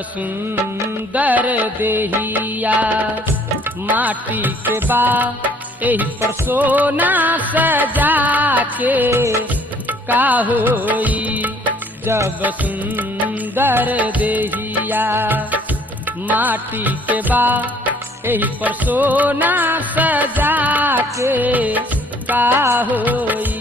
सुंदर देहिया माटी के बा एही पर सोना सजा के का होई जब सुंदर देहिया माटी के बा एही पर सोना सजा के का होई।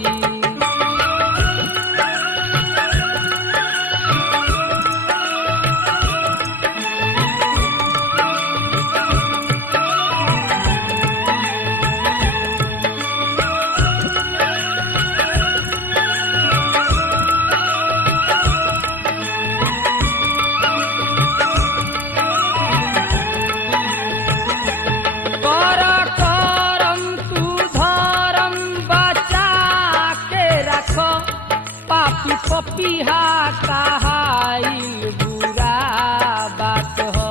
पपिहा कहाइल बुरा बात हो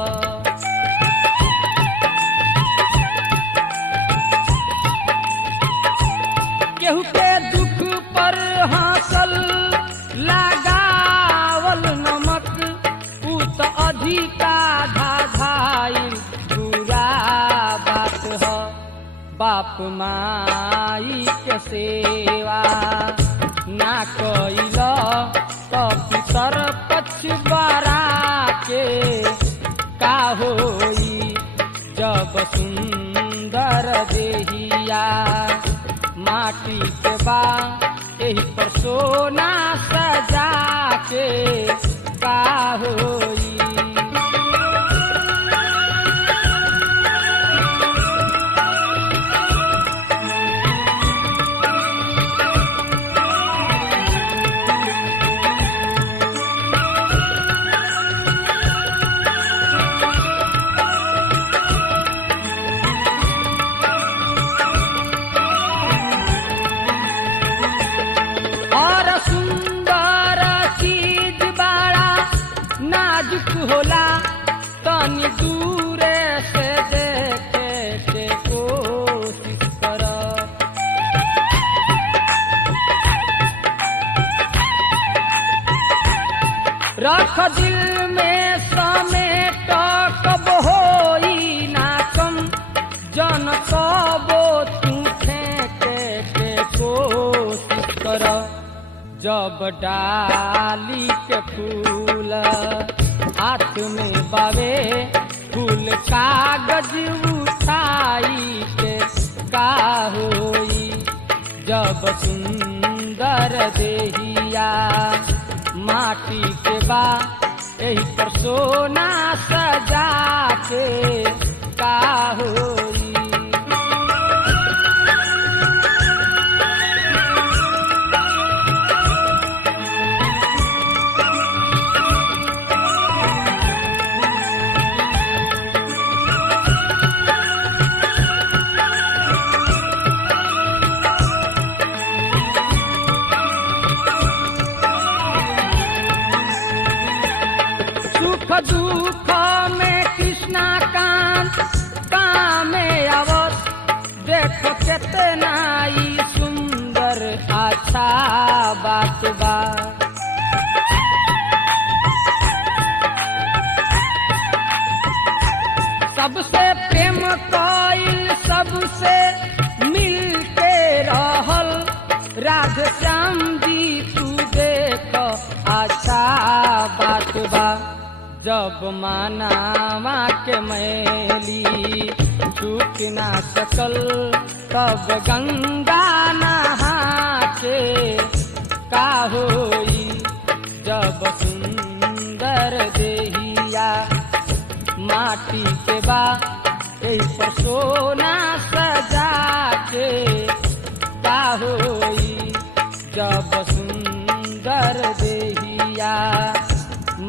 केहू के दुख पर हंसल लगावल नमक ऊ तो अधिका धाधाइल बुरा बात हो। बाप माई के सेवा ना कइला तो पितर पछवारा के का होई जब सुंदर देहिया माटी के बा एही पर सोना सजा के का होई। होला तनी दूरे से देखे के कोशिश कर रख दिल में समेट कब होई ना कम जन कबो तू फेंके के कोशिश कर। जब डाली के फूल हाथ में बावे फूल कागज उठाई के का होई जब सुंदर देहिया माटी के बा एही पर सोना सजा के का होई। दुख में कृष्णा काम में आवस देख कितना ही सुंदर अच्छा बात बा। सबसे प्रेम कइल सबसे मिल के रहल राधे श्याम जी तू देख अच्छा बात बा। जब मानावा के मैली छूट ना सकल तब गंगा नहा के का होई जब सुंदर देहिया माटी के बा एही पर सोना सजा के का होई जब सुंदर देहिया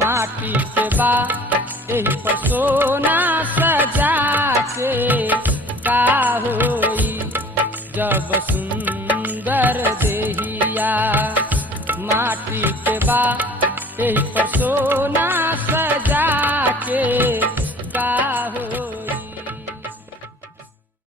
माटी के बा एही पर सोना सजा के का होई जब सुंदर देहिया माटी के बा एही पर सोना सजा के